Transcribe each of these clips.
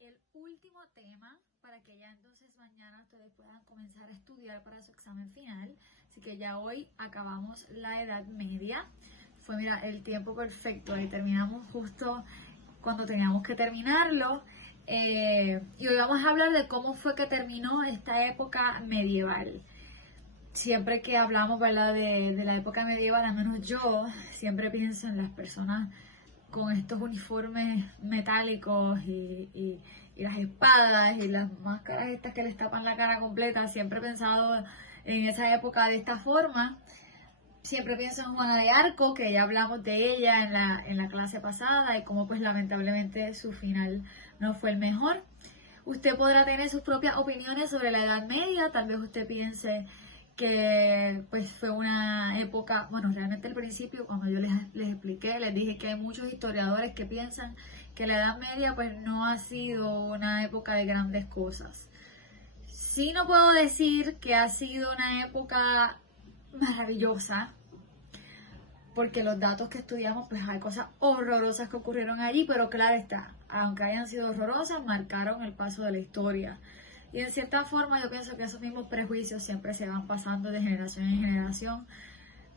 el último tema para que ya entonces mañana ustedes puedan comenzar a estudiar para su examen final. Así que ya hoy acabamos la Edad Media. Fue, mira, el tiempo perfecto. Ahí terminamos justo cuando teníamos que terminarlo. Y hoy vamos a hablar de cómo fue que terminó esta época medieval. Siempre que hablamos, ¿verdad?, de la época medieval, al menos yo siempre pienso en las personas con estos uniformes metálicos y las espadas y las máscaras estas que les tapan la cara completa. Siempre he pensado en esa época de esta forma. Siempre pienso en Juana de Arco, que ya hablamos de ella en la clase pasada, y cómo pues lamentablemente su final no fue el mejor. Usted podrá tener sus propias opiniones sobre la Edad Media. Tal vez usted piense que pues fue una época, bueno, realmente al principio cuando yo les expliqué, les dije que hay muchos historiadores que piensan que la Edad Media pues no ha sido una época de grandes cosas. Sí, no puedo decir que ha sido una época maravillosa, porque los datos que estudiamos, pues hay cosas horrorosas que ocurrieron allí, pero claro está, aunque hayan sido horrorosas, marcaron el paso de la historia. Y en cierta forma yo pienso que esos mismos prejuicios siempre se van pasando de generación en generación,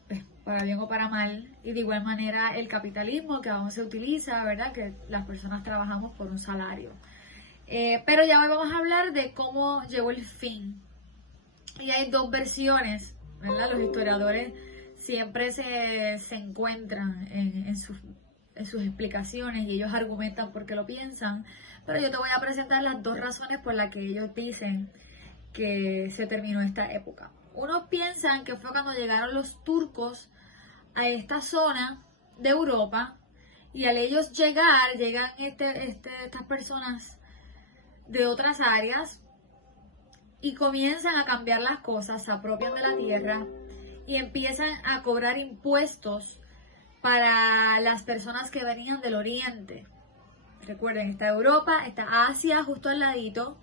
pues, para bien o para mal. Y de igual manera el capitalismo que aún se utiliza, ¿verdad?, que las personas trabajamos por un salario. Pero ya hoy vamos a hablar de cómo llegó el fin. Y hay dos versiones, ¿verdad? Los historiadores siempre se encuentran en sus explicaciones y ellos argumentan por qué lo piensan, pero yo te voy a presentar las dos razones por las que ellos dicen que se terminó esta época. Unos piensan que fue cuando llegaron los turcos a esta zona de Europa, y al ellos llegan estas personas de otras áreas y comienzan a cambiar las cosas, se apropian de la tierra y empiezan a cobrar impuestos para las personas que venían del oriente. Recuerden, está Europa, está Asia justo al ladito,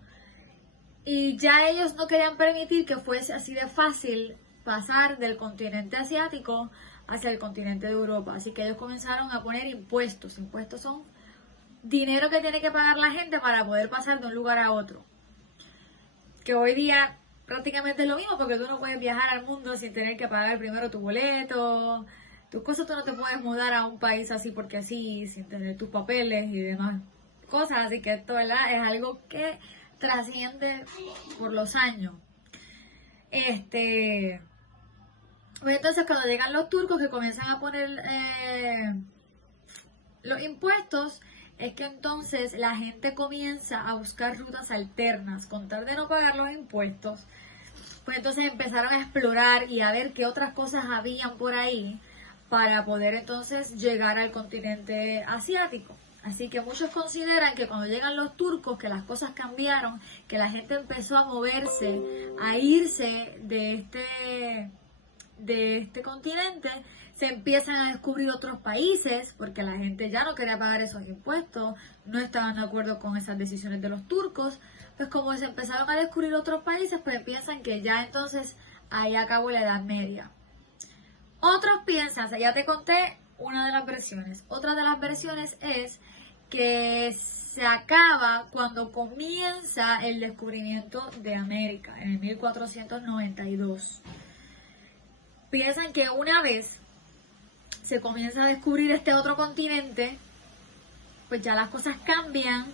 y ya ellos no querían permitir que fuese así de fácil pasar del continente asiático hacia el continente de Europa. Así que ellos comenzaron a poner impuestos. Impuestos son dinero que tiene que pagar la gente para poder pasar de un lugar a otro. Que hoy día prácticamente es lo mismo, porque tú no puedes viajar al mundo sin tener que pagar primero tu boleto, tus cosas. Tú no te puedes mudar a un país así porque sí, sin tener tus papeles y demás cosas. Así que esto, ¿verdad?, es algo que trasciende por los años. Pues entonces cuando llegan los turcos que comienzan a poner los impuestos, es que entonces la gente comienza a buscar rutas alternas, con tal de no pagar los impuestos. Pues entonces empezaron a explorar y a ver qué otras cosas habían por ahí para poder entonces llegar al continente asiático. Así que muchos consideran que cuando llegan los turcos, que las cosas cambiaron, que la gente empezó a moverse, a irse de este continente, se empiezan a descubrir otros países, porque la gente ya no quería pagar esos impuestos, no estaban de acuerdo con esas decisiones de los turcos. Pues como se empezaron a descubrir otros países, pues piensan que ya entonces ahí acabó la Edad Media. Otros piensan, o sea, ya te conté una de las versiones. Otra de las versiones es que se acaba cuando comienza el descubrimiento de América, en el 1492. Piensan que una vez se comienza a descubrir este otro continente, pues ya las cosas cambian,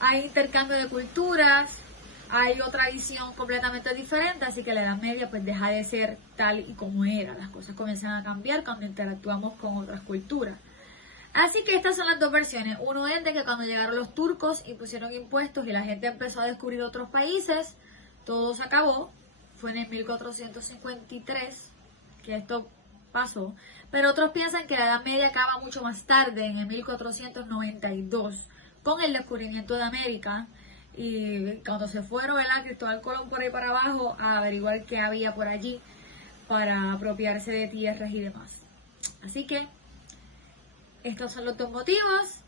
hay intercambio de culturas, hay otra visión completamente diferente, así que la Edad Media pues deja de ser tal y como era. Las cosas comienzan a cambiar cuando interactuamos con otras culturas. Así que estas son las dos versiones. Uno es de que cuando llegaron los turcos y pusieron impuestos y la gente empezó a descubrir otros países, todo se acabó. Fue en el 1453 que esto pasó. Pero otros piensan que la Edad Media acaba mucho más tarde, en el 1492, con el descubrimiento de América. Y cuando se fueron, ¿verdad?, Cristóbal Colón por ahí para abajo a averiguar qué había por allí para apropiarse de tierras y demás. Así que estos son los dos motivos.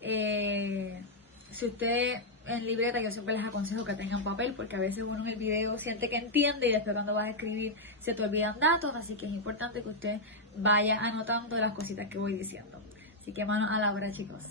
Si usted en libreta, yo siempre les aconsejo que tengan papel, porque a veces uno en el video siente que entiende y después cuando vas a escribir se te olvidan datos, así que es importante que usted vaya anotando las cositas que voy diciendo. Así que manos a la obra, chicos.